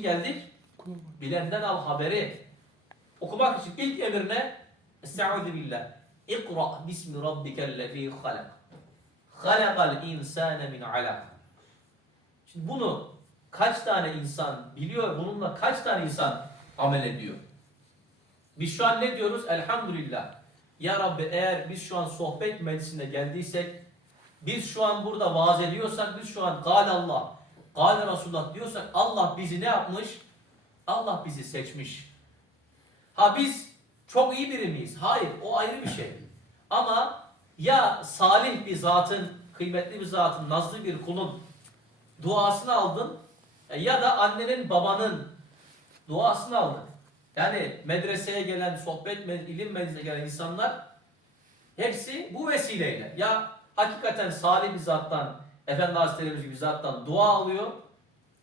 için geldik? Bilenden al haberi. Okumak için ilk emir ne? Estaizu billah. İkra bismi rabbikellezî halak. Halakal insâne min alak. Şimdi bunu kaç tane insan biliyor? Bununla kaç tane insan amel ediyor? Biz şu an ne diyoruz? Elhamdülillah. Ya Rabbi eğer biz şu an sohbet meclisine geldiysek, biz şu an burada vaaz ediyorsak, biz şu an Allah, Gal Resulullah diyorsak Allah bizi ne yapmış? Allah bizi seçmiş. Ha biz çok iyi biri miyiz? Hayır, o ayrı bir şey. Ama ya salih bir zatın, kıymetli bir zatın, nazlı bir kulun duasını aldın e, ya da annenin babanın duasını aldın. Yani medreseye gelen, sohbet, ilim meclisine gelen insanlar hepsi bu vesileyle. Ya hakikaten salih bir zattan, Efendi Hazretlerimiz gibi zattan dua alıyor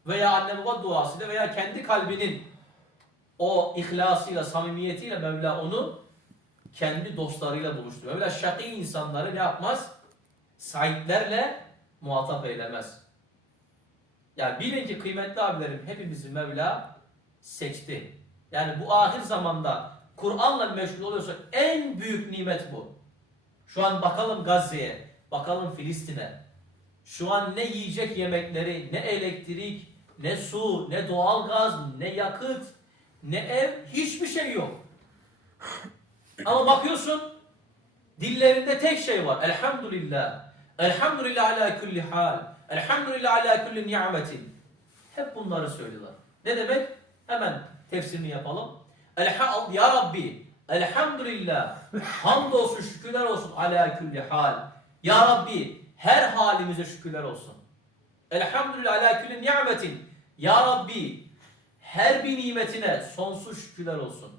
veya anne baba duasıyla veya kendi kalbinin o ihlasıyla, samimiyetiyle Mevla onu kendi dostlarıyla buluşturuyor. Mevla şakî insanları ne yapmaz? Saitlerle muhatap eylemez. Yani bilin ki kıymetli abilerim hepimizi Mevla seçti. Yani bu ahir zamanda Kur'an'la meşgul oluyorsak en büyük nimet bu. Şu an bakalım Gazze'ye, bakalım Filistin'e. Şu an ne yiyecek yemekleri, ne elektrik, ne su, ne doğalgaz, ne yakıt, ne ev, hiçbir şey yok. Ama bakıyorsun dillerinde tek şey var. Elhamdülillah. Elhamdülillah ala kulli hal. Elhamdülillah ala kulli ni'metin. Hep bunları söylüyorlar. Ne demek? Hemen tefsirini yapalım. Elha ya Rabbi elhamdülillah hamdolsun şükürler olsun ala kulli hal. Ya Rabbi her halimize şükürler olsun. Elhamdülillah ala kulli ni'metin. Ya Rabbi her bir nimetine sonsuz şükürler olsun.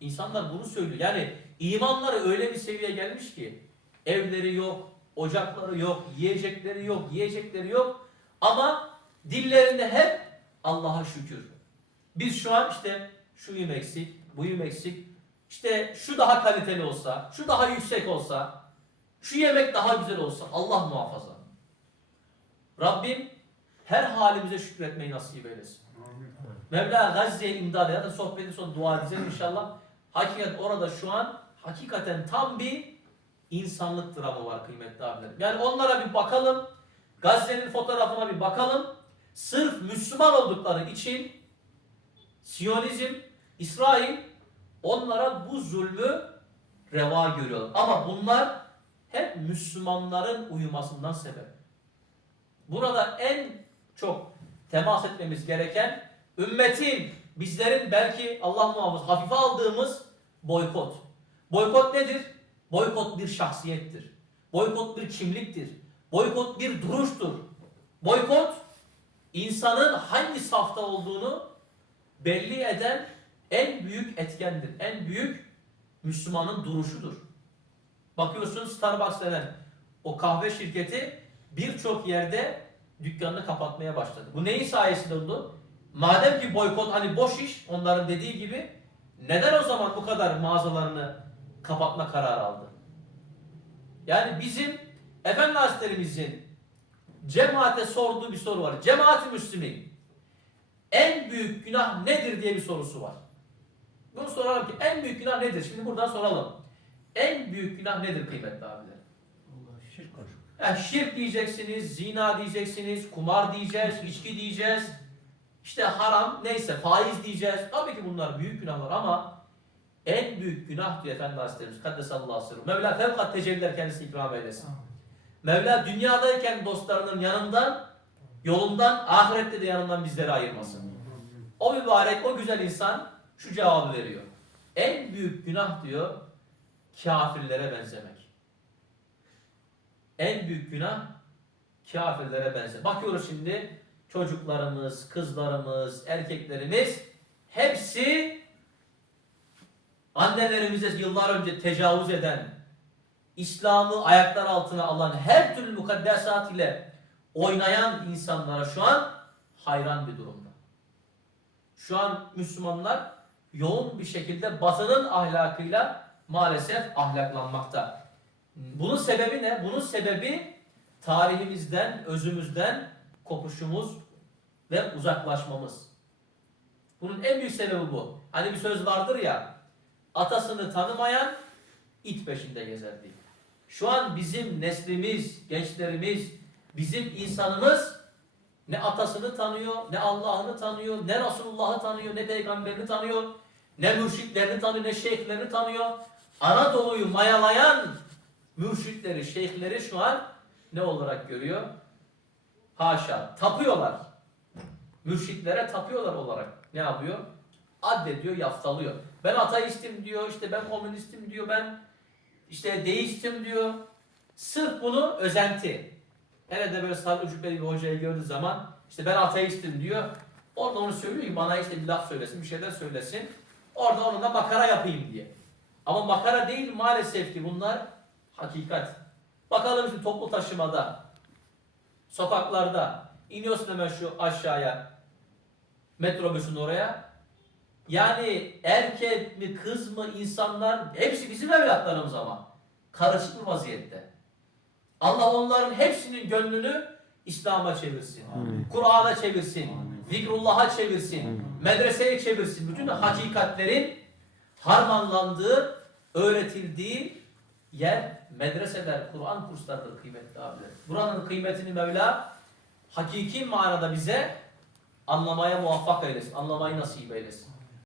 İnsanlar bunu söylüyor. Yani imanları öyle bir seviyeye gelmiş ki evleri yok, ocakları yok, yiyecekleri yok, yiyecekleri yok ama dillerinde hep Allah'a şükür. Biz şu an işte şuyum eksik, buyum eksik, işte şu daha kaliteli olsa, şu daha yüksek olsa, şu yemek daha güzel olsa Allah muhafaza. Rabbim her halimize şükretmeyi nasip eylesin. Mevla Gazze'ye imdad ya da sohbetin son dua edeceğiz inşallah. Hakikat orada şu an hakikaten tam bir insanlık dramı var kıymetli abilerim. Yani onlara bir bakalım. Gazze'nin fotoğrafına bir bakalım. Sırf Müslüman oldukları için Siyonizm, İsrail onlara bu zulmü reva görüyor. Ama bunlar hep Müslümanların uyumasından sebep. Burada en çok temas etmemiz gereken ümmetin, bizlerin belki Allah muhafaza hafife aldığımız boykot. Boykot nedir? Boykot bir şahsiyettir. Boykot bir kimliktir. Boykot bir duruştur. Boykot insanın hangi safta olduğunu belli eden en büyük etkendir. En büyük Müslümanın duruşudur. Bakıyorsun Starbucks denen o kahve şirketi birçok yerde dükkanını kapatmaya başladı. Bu neyin sayesinde oldu? Madem ki boykot hani boş iş onların dediği gibi neden o zaman bu kadar mağazalarını kapatma kararı aldı? Yani bizim Efendi Hazretlerimizin cemaate sorduğu bir soru var. Cemaat-i Müslümin en büyük günah nedir diye bir sorusu var. Bunu soralım ki en büyük günah nedir? Şimdi buradan soralım. En büyük günah nedir kıymetli abiler? Şirk koşuk. Yani şirk diyeceksiniz, zina diyeceksiniz, kumar diyeceğiz, içki diyeceğiz. İşte haram neyse faiz diyeceğiz. Tabii ki bunlar büyük günahlar ama en büyük günah diyor Efendi Hazretlerimiz. Kaddesallahu aleyhi ve. Mevla fevkat tecelliler kendisi ikram eylesin. Mevla dünyadayken dostlarının yanından, yolundan, ahirette de yanından bizleri ayırmasın. O mübarek, o güzel insan şu cevabı veriyor. En büyük günah diyor, kafirlere benzemek. En büyük günah kafirlere benzemek. Bakıyoruz şimdi çocuklarımız, kızlarımız, erkeklerimiz hepsi annelerimize yıllar önce tecavüz eden, İslam'ı ayaklar altına alan her türlü mukaddesat ile oynayan insanlara şu an hayran bir durumda. Şu an Müslümanlar yoğun bir şekilde batının ahlakıyla maalesef ahlaklanmakta. Bunun sebebi ne? Bunun sebebi tarihimizden, özümüzden kopuşumuz ve uzaklaşmamız. Bunun en büyük sebebi bu. Hani bir söz vardır ya, atasını tanımayan it peşinde gezer diye. Şu an bizim neslimiz, gençlerimiz, bizim insanımız ne atasını tanıyor, ne Allah'ını tanıyor, ne Resulullah'ı tanıyor, ne peygamberini tanıyor, ne mürşitlerini tanıyor, ne şeyhlerini tanıyor. Anadolu'yu mayalayan mürşitleri, şeyhleri şu an ne olarak görüyor? Haşa, tapıyorlar. Mürşitlere tapıyorlar olarak ne yapıyor? Addediyor, yaftalıyor. Ben ateistim diyor, işte ben komünistim diyor, ben işte deistim diyor. Sırf bunu özenti. Hele de böyle sarı cübbeli bir hocayı gördüğü zaman işte ben ateistim diyor. Orada onu söylüyor ki bana işte bir laf söylesin, bir şeyler söylesin. Orada onunla makara yapayım diye. Ama makara değil maalesef ki bunlar hakikat. Bakalım şimdi toplu taşımada, sokaklarda iniyorsun hemen şu aşağıya metrobüsün oraya. Yani erkek mi kız mı insanlar hepsi bizim evlatlarımız ama karışık bir vaziyette. Allah onların hepsinin gönlünü İslam'a çevirsin. Kur'an'a çevirsin. Amin. Zikrullah'a çevirsin. Medreseye çevirsin. Bütün hakikatlerin harmanlandığı, öğretildiği yer medreseler, Kur'an kurslarıdır kıymetli abiler. Buranın kıymetini Mevla hakiki manada bize anlamaya muvaffak eylesin. Anlamayı nasip eylesin.